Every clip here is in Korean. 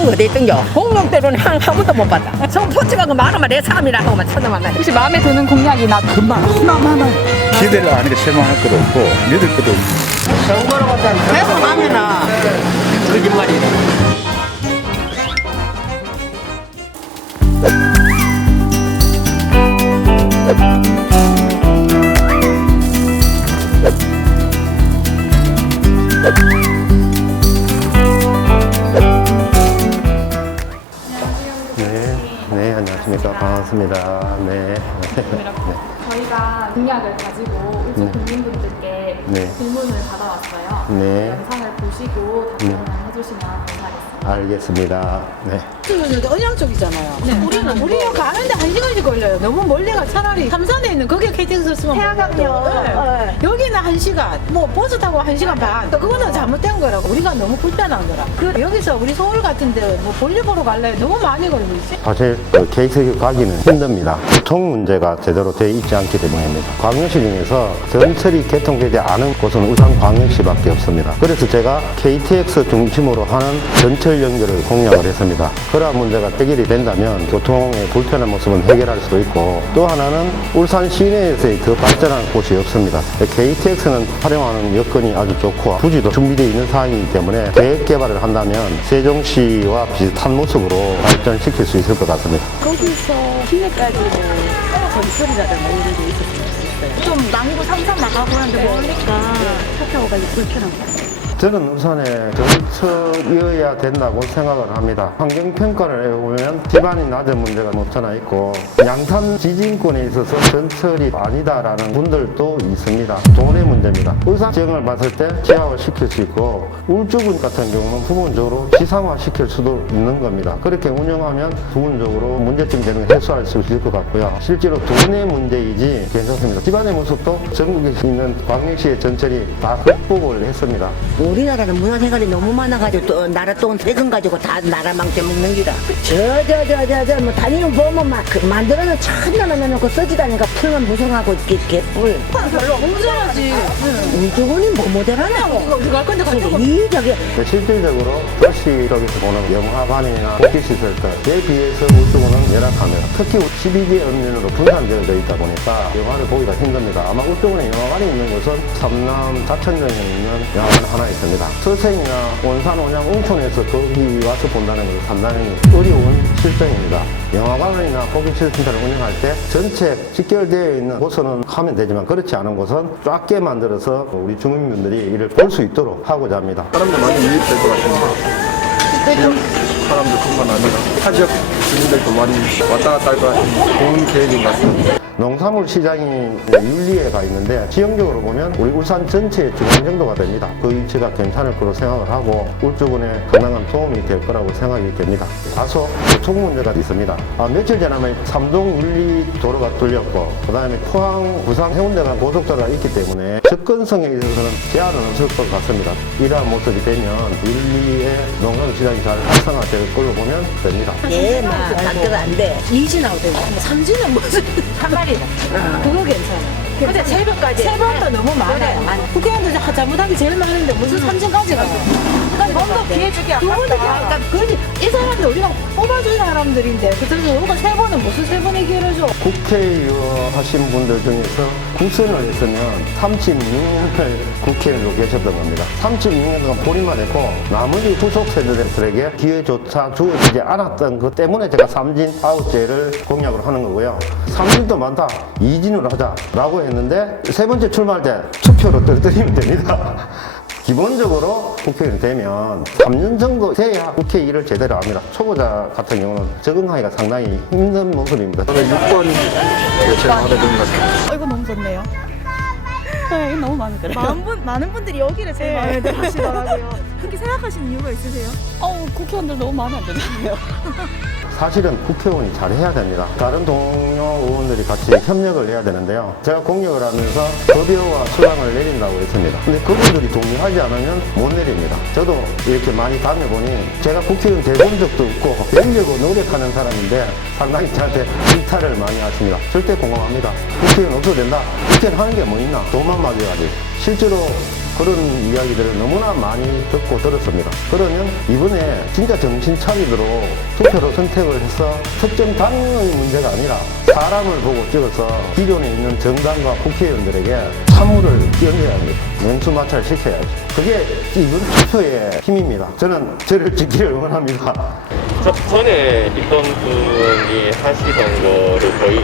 한 거 어디 있던겨? 공룡대로는 한 번도 못 봤다. 성포지가 그 말하면 내 삶이라 하고만 쳐다만. 혹시 마음에 드는 공약이나 금방 하나만 기대를 안 하니까 실망할 것도 없고 믿을 것도 없고. 선거로 갔다 계속 하면은 거짓말이다. 네, 안녕하십니까. 반갑습니다. 네. 저희가 공약을 가지고 우주 국민분들께 네. 질문을 받아왔어요. 네. 영상을 보시고 답변을 해주시면 감사하겠습니다. 알겠습니다. 네. 언양 쪽이잖아요. 우리는 가는데 1시간씩 걸려요. 너무 멀리가 차라리 삼산에 있는 거기 KTX 쓰면 해양강요. 여기는 1시간, 뭐 버스 타고 1시간 반. 그거는 잘못된 거라고. 우리가 너무 불편한 거라. 여기서 우리 서울 같은데 뭐 볼일 보러 갈래 너무 많이 걸리고 있지. 사실 케이스 가기는 힘듭니다. 교통 문제가 제대로 되어 있지 않기 때문입니다. 광역시 중에서 전철이 개통되지 않은 곳은 울산 광역시밖에 없습니다. 그래서 제가 KTX 중심으로 하는 전철 연결을 공약을 했습니다. 그러한 문제가 해결이 된다면 교통의 불편한 모습은 해결할 수도 있고, 또 하나는 울산 시내에서의 더 발전한 곳이 없습니다. KTX는 활용하는 여건이 아주 좋고 부지도 준비되어 있는 상황이기 때문에 계획 개발을 한다면 세종시와 비슷한 모습으로 발전시킬 수 있을 것 같습니다. 거기서 시내까지 전철이라든가 이런 게 있었으면 좋겠어요. 좀 남구 삼산 나가고 하는데 멀니까 차 타고 가기 불편한 거. 저는 울산에 전철이어야 된다고 생각을 합니다. 환경평가를 해보면 기반이 낮은 문제가 못 하나 있고, 양산 지진권에 있어서 전철이 아니다라는 분들도 있습니다. 돈의 문제입니다. 울산 지형을 봤을 때 지하화 시킬 수 있고, 울주군 같은 경우는 부분적으로 지상화 시킬 수도 있는 겁니다. 그렇게 운영하면 부분적으로 문제점 되는 걸 해소할 수 있을 것 같고요. 실제로 돈의 문제이지 괜찮습니다. 기반의 모습도 전국에 있는 광역시의 전철이 다 극복을 했습니다. 우리나라는 문화생활이 너무 많아가지고 또 나라 돈 세금 가지고 다 나라 망쳐 먹는 기라. 뭐 다니는 보면 막 만들어는 천나만 해놓고 써지다니까 풀만 무성하고 개뿔. 별로 운전하지. 우주군이 뭐 모델하냐고. 우리 갈 건데 가려고. 저기 실질적으로 도시 쪽에서 보는 영화관이나 복지시설들에 비해서 울주군은 열악합니다. 특히 12개 읍면으로 분산되어 있다 보니까 영화를 보기가 힘듭니다. 아마 울주군에 영화관이 있는 곳은 삼남 자천정에 있는 영화관 하나 있습니다. 서생이나 원산, 온양, 웅촌에서 거기 와서 본다는 것은 상당히 어려운 실정입니다. 영화관이나 복지시설을 운영할 때 전체 직결되어 있는 곳은 하면 되지만 그렇지 않은 곳은 작게 만들어서 우리 주민분들이 이를 볼 수 있도록 하고자 합니다. 사람들 많이 유입될 것 같습니다. 지역 사람들뿐만 아니라 타 지역 주민들도 많이 왔다 갔다 할 것 같은 좋은 계획인 것 같습니다. 농산물 시장이 윤리에 가 있는데 지형적으로 보면 우리 울산 전체의 중앙 정도가 됩니다. 그 위치가 괜찮을 거로 생각을 하고 울주군에 상당한 도움이 될 거라고 생각이 됩니다. 다소 교통 문제가 있습니다. 며칠 전에 삼동 윤리도로가 뚫렸고, 그 다음에 포항, 부산, 해운대 간 고속도로가 있기 때문에 접근성에 있어서는 제한은 없을 것 같습니다. 이러한 모습이 되면 윤리의 농산물 시장이 잘 활성화될 걸로 보면 됩니다. 예, 막 단가가 안 돼. 이지 나오대요. 삼지는 무슨 한 마리다. 그거 괜찮아. 근데 새벽까지 세 번도 너무 많아요. 국회의원들 잘못한 게 제일 많은데 무슨 삼진까지 가요. 그러니까 좀더 기회 주기 아깝다. 그러지 이 사람들 우리가 뽑아준 사람들인데 그래서 우리가 세 번은 무슨 세 번의 기회를 줘. 국회의원 하신 분들 중에서 구선을 했으면 36년을 국회의원으로 계셨던 겁니다. 36년 동안 본인만 했고 나머지 후속 세대들에게 기회조차 주어지지 않았던 것 때문에 제가 삼진 아웃제를 공약을 하는 거고요. 삼진도 많다, 이진으로 하자라고 했는데 세 번째 출마할 때 투표로 떨어뜨리면 됩니다. 기본적으로 국회의원이 되면 3년 정도 돼야 국회 일을 제대로 합니다. 초보자 같은 경우는 적응하기가 상당히 힘든 모습입니다. 저는 6번 제일 마음에 드는 것 같습니다. 이거 너무 좋네요. 네, 이거 너무 마음에 들어요. 많은 분들이 여기를 제일 마음에 들어 하시더라고요. 그렇게 생각하시는 이유가 있으세요? 국회의원들 너무 마음에 안 드네요. 사실은 국회의원이 잘해야 됩니다. 다른 동료 의원들이 같이 협력을 해야 되는데요. 제가 공약을 하면서 급여와 수당을 내린다고 했습니다. 근데 그분들이 동의하지 않으면 못 내립니다. 저도 이렇게 많이 다녀보니 제가 국회의원 돼본 적도 없고 되려고 노력하는 사람인데 상당히 저한테 일탈을 많이 하십니다. 절대 공감합니다. 국회의원 없어도 된다. 국회의원 하는 게 뭐 있나? 돈만 맞아야지. 실제로 그런 이야기들을 너무나 많이 듣고 들었습니다. 그러면 이번에 진짜 정신 차리도록 투표로 선택을 해서 특정 당의 문제가 아니라 사람을 보고 찍어서 기존에 있는 정당과 국회의원들에게 사무를 연해야 합니다. 맹수마찰 시켜야지. 그게 이번 투표의 힘입니다. 저는 저를 지키를 응원합니다. 전에 있던 분이 하시던 거를 거의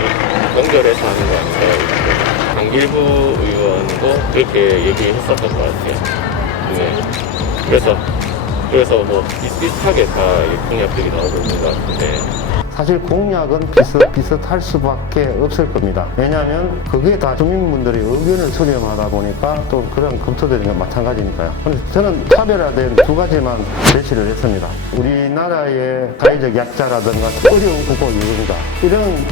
연결해서 하는 것 같아요. 강길부 의원도 그렇게 얘기했었던 것 같아요. 네. 그래서 뭐 비슷비슷하게 다 공약들이 나오고 있는 것 같은데. 사실 공약은 비슷할 수밖에 없을 겁니다. 왜냐하면 그게 다 주민분들의 의견을 수렴하다 보니까 또 그런 검토되는 건 마찬가지니까요. 근데 저는 차별화된 두 가지만 제시를 했습니다. 우리나라의 사회적 약자라든가 어려운 국고 유공자 이런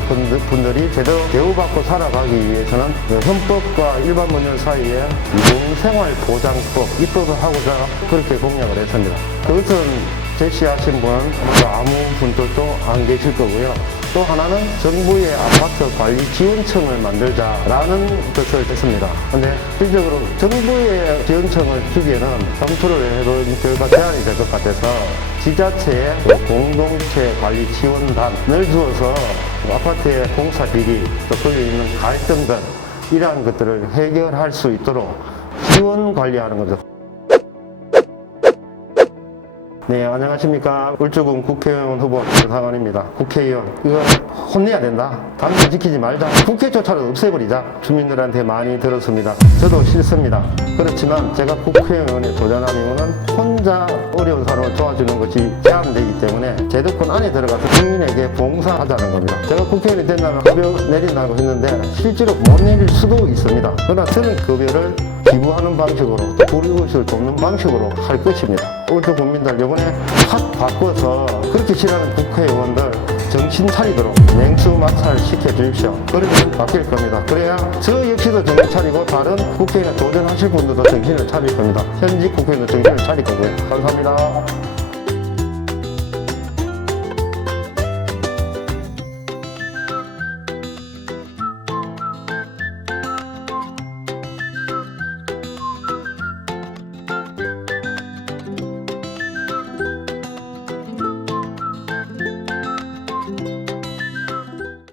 분들이 제대로 대우받고 살아가기 위해서는 헌법과 일반 법률 사이에 유공생활보장법 입법을 하고자 그렇게 공약을 했습니다. 그것은 제시하신 분은 아무 분들도 안 계실 거고요. 또 하나는 정부의 아파트 관리 지원청을 만들자라는 뜻을 했습니다. 근데 실질적으로 정부의 지원청을 주기에는 검토를 해본 결과 제한이 될 것 같아서 지자체의 공동체 관리 지원단을 두어서 아파트의 공사 비리, 또 거기에 있는 갈등들 이러한 것들을 해결할 수 있도록 지원 관리하는 거죠. 네, 안녕하십니까. 울주군 국회의원 후보 정상원입니다. 국회의원, 이거 혼내야 된다. 당신 지키지 말자. 국회조차도 없애버리자. 주민들한테 많이 들었습니다. 저도 싫습니다. 그렇지만 제가 국회의원에 도전한 이유는 혼자 어려운 사람을 도와주는 것이 제한되기 때문에 제도권 안에 들어가서 국민에게 봉사하자는 겁니다. 제가 국회의원이 된다면 급여 내린다고 했는데 실제로 못 내릴 수도 있습니다. 그러나 저는 급여를 기부하는 방식으로 또 불이웃을 돕는 방식으로 할 것입니다. 울주 국민들 이번에 확 바꿔서 그렇게 싫어하는 국회의원들 정신 차리도록 맹수마찰 시켜주십시오. 그러면 바뀔 겁니다. 그래야 저 역시도 정신 차리고 다른 국회의원 도전하실 분들도 정신을 차릴 겁니다. 현직 국회의원도 정신을 차릴 거고요. 감사합니다.